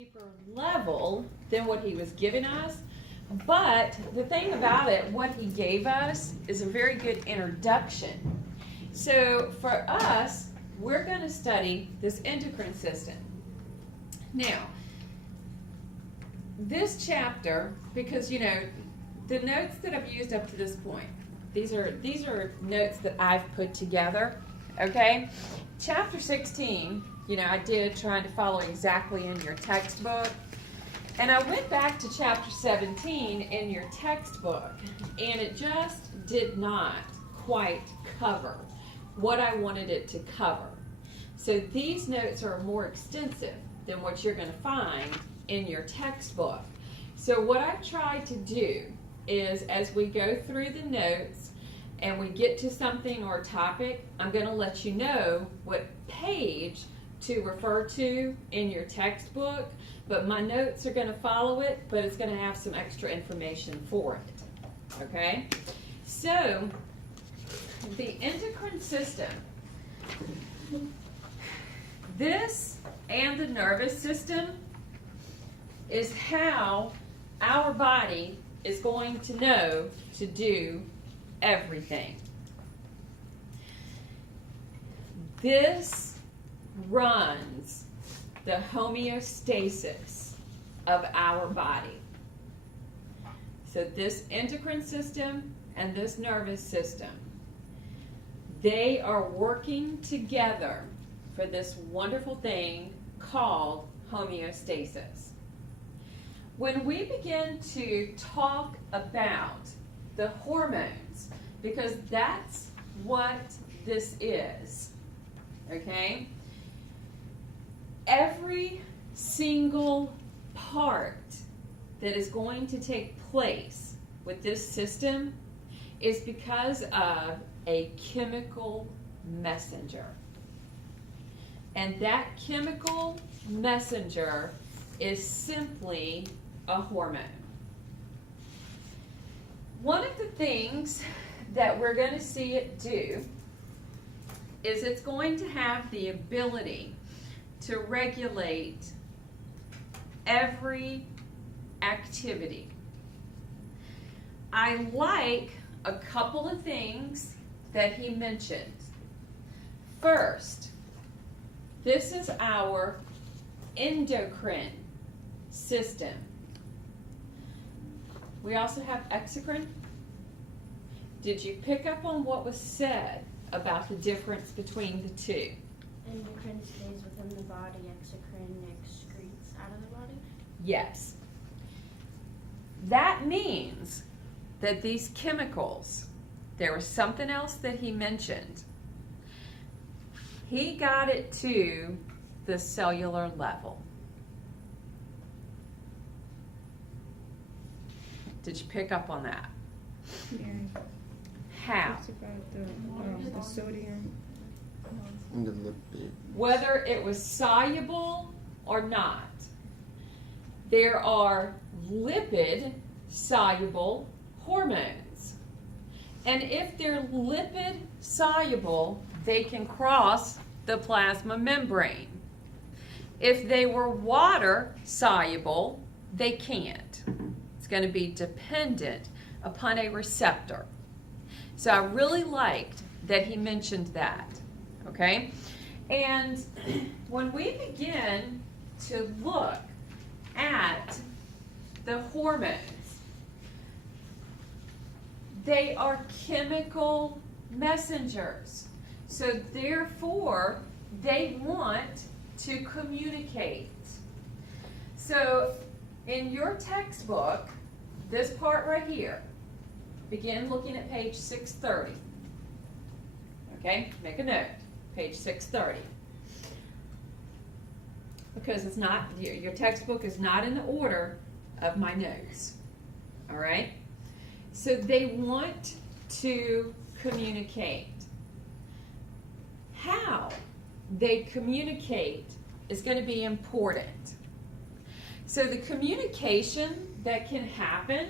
deeper level than what he was giving us. But the thing about it, what he gave us is a very good introduction. So for us, we're going to study this endocrine system. Now, this chapter, because the notes that I've used up to this point, these are notes that I've put together, okay? Chapter 16, I did trying to follow exactly in your textbook. And I went back to chapter 17 in your textbook, and it just did not quite cover what I wanted it to cover. So these notes are more extensive than what you're going to find in your textbook. So what I've tried to do is, as we go through the notes and we get to something or a topic, I'm going to let you know what page to refer to in your textbook, but my notes are going to follow it, but it's going to have some extra information for it. Okay? So, the endocrine system, this and the nervous system is how our body is going to know to do everything. This runs the homeostasis of our body. So this endocrine system and this nervous system, they are working together for this wonderful thing called homeostasis. When we begin to talk about the hormones, because that's what this is, okay? Every single part that is going to take place with this system is because of a chemical messenger. And that chemical messenger is simply a hormone. One of the things that we're going to see it do is it's going to have the ability to regulate every activity. I like a couple of things that he mentioned. First, this is our endocrine system. We also have exocrine. Did you pick up on what was said about the difference between the two? Endocrine stays within the body, exocrine excretes out of the body? Yes. That means that these chemicals, there was something else that he mentioned. He got it to the cellular level. Did you pick up on that? Yeah. How? It's about the sodium. And the lipid. Whether it was soluble or not. There are lipid soluble hormones. And if they're lipid soluble, they can cross the plasma membrane. If they were water soluble, they can't. It's going to be dependent upon a receptor. So I really liked that he mentioned that. Okay? And when we begin to look at the hormones, they are chemical messengers. So therefore, they want to communicate. So in your textbook, this part right here, begin looking at page 630. Okay? Make a note. Page 630. Because it's not, your textbook is not in the order of my notes. All right? So they want to communicate. How they communicate is going to be important. So the communication that can happen,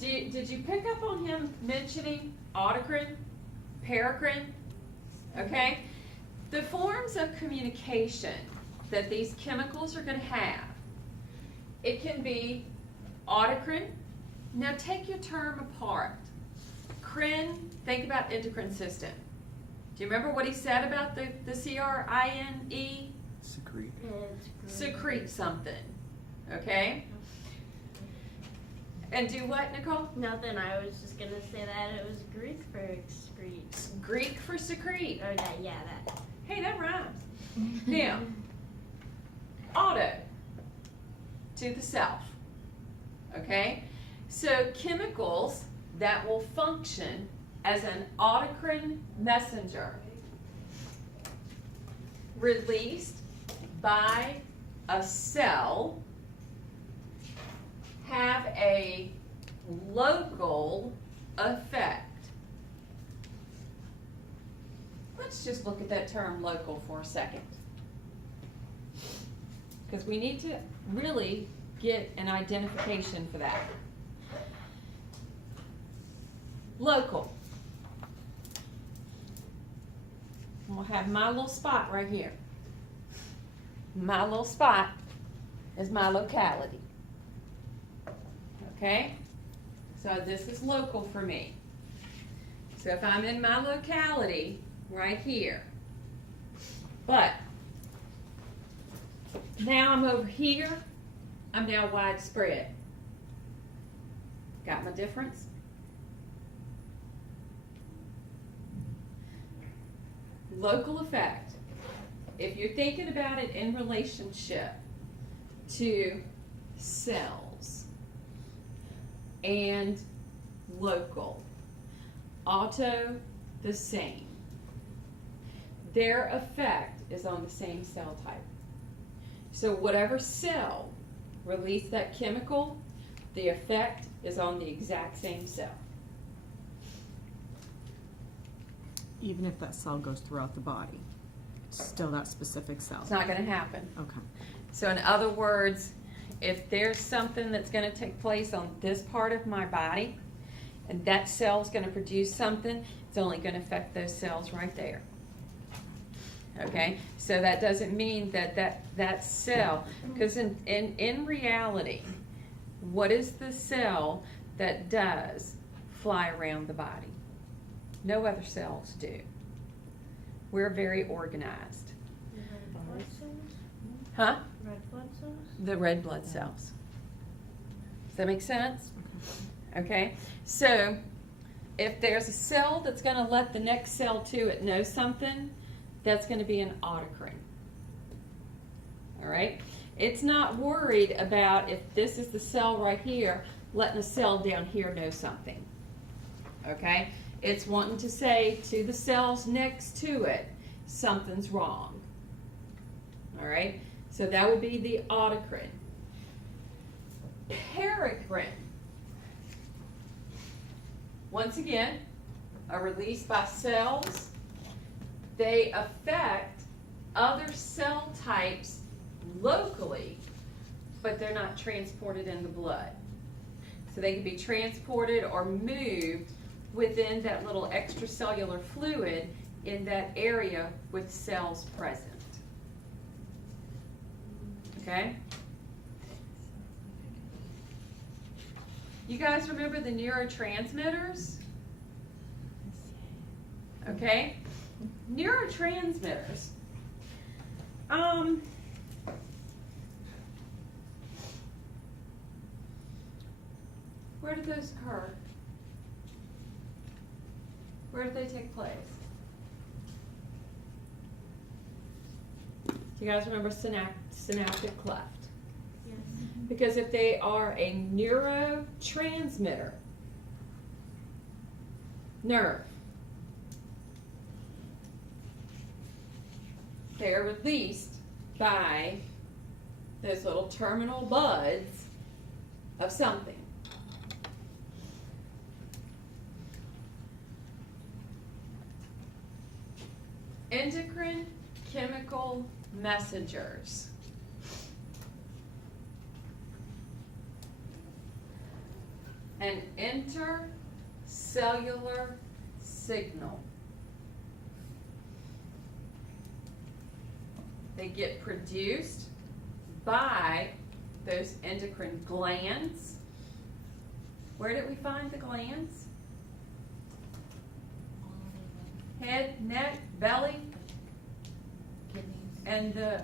did you pick up on him mentioning autocrine, paracrine? Okay? The forms of communication that these chemicals are going to have. It can be autocrine. Now take your term apart. Crine, think about endocrine system. Do you remember what he said about the CRINE? Secrete. Secrete something. Okay? And do what, Nicole? Nothing. I was just gonna say that it was Greek for excrete. Greek for secrete. Or that, yeah, that. Hey, that rhymes. Now, auto, to the self. Okay? So chemicals that will function as an autocrine messenger released by a cell have a local effect. Let's just look at that term local for a second, because we need to really get an identification for that. Local. We'll have my little spot right here. My little spot is my locality. Okay? So this is local for me. So if I'm in my locality right here, but now I'm over here, I'm now widespread. Got my difference? Local effect. If you're thinking about it in relationship to cells and local, auto, the same. Their effect is on the same cell type. So whatever cell released that chemical, the effect is on the exact same cell. Even if that cell goes throughout the body, it's still that specific cell. It's not going to happen. Okay. So in other words, if there's something that's going to take place on this part of my body, and that cell's going to produce something, it's only going to affect those cells right there. Okay? So that doesn't mean that cell, because in reality, what is the cell that does fly around the body? No other cells do. We're very organized. Red blood cells? Huh? Red blood cells? The red blood cells. Does that make sense? Okay. So if there's a cell that's going to let the next cell to it know something, that's going to be an autocrine. All right? It's not worried about if this is the cell right here, letting a cell down here know something. Okay? It's wanting to say to the cells next to it, something's wrong. All right? So that would be the autocrine. Paracrine. Once again, are released by cells. They affect other cell types locally, but they're not transported in the blood. So they can be transported or moved within that little extracellular fluid in that area with cells present. Okay? You guys remember the neurotransmitters? Okay? Neurotransmitters. Where do those occur? Where do they take place? Do you guys remember synaptic cleft? Yes. Because if they are a neurotransmitter, nerve, they are released by those little terminal buds of something. Endocrine chemical messengers. An intercellular signal. They get produced by those endocrine glands. Where did we find the glands? Head, neck, belly, and the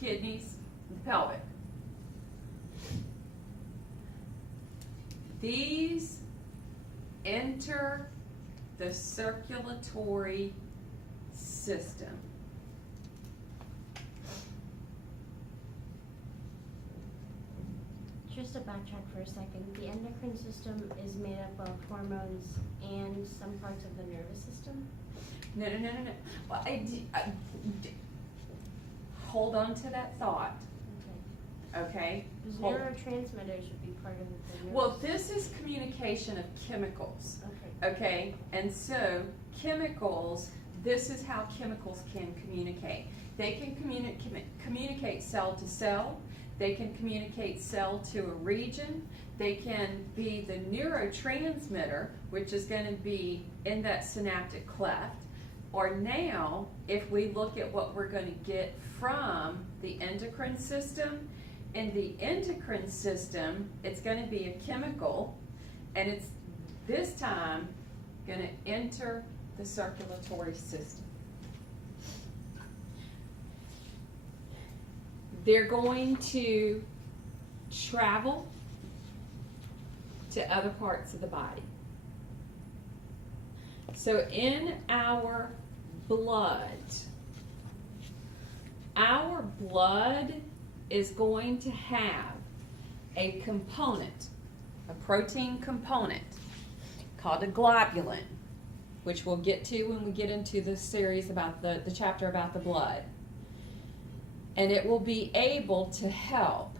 kidneys, the pelvic. These enter the circulatory system. Just to backtrack for a second, the endocrine system is made up of hormones and some parts of the nervous system? No. Well, hold on to that thought, Okay. okay? Because Hold- neurotransmitters would be part of the nervous Well, this is communication of chemicals, Okay. okay? And so, chemicals, this is how chemicals can communicate. They can communicate cell to cell. They can communicate cell to a region. They can be the neurotransmitter, which is going to be in that synaptic cleft. Or now, if we look at what we're going to get from the endocrine system, in the endocrine system, it's going to be a chemical, and it's this time going to enter the circulatory system. They're going to travel to other parts of the body. So in our blood is going to have a component, a protein component called a globulin, which we'll get to when we get into the series about the chapter about the blood. And it will be able to help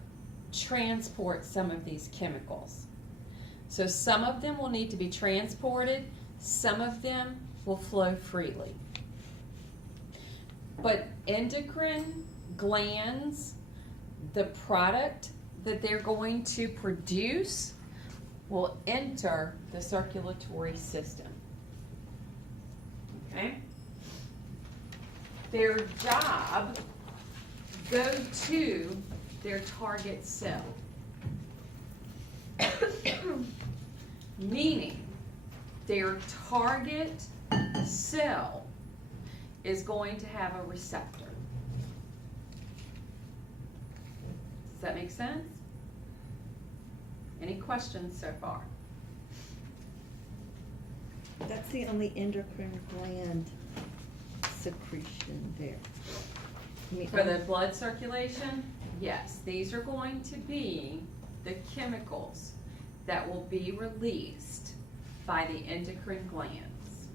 transport some of these chemicals. So some of them will need to be transported, some of them will flow freely. But endocrine glands, the product that they're going to produce will enter the circulatory system. Okay? Their job go to their target cell. Meaning their target cell is going to have a receptor. Does that make sense? Any questions so far? That's the only endocrine gland secretion there. I mean, For the blood circulation, yes, these are going to be the chemicals that will be released by the endocrine glands.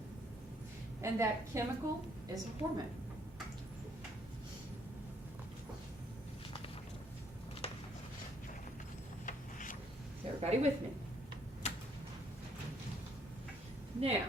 And that chemical is a hormone. Is everybody with me? Now,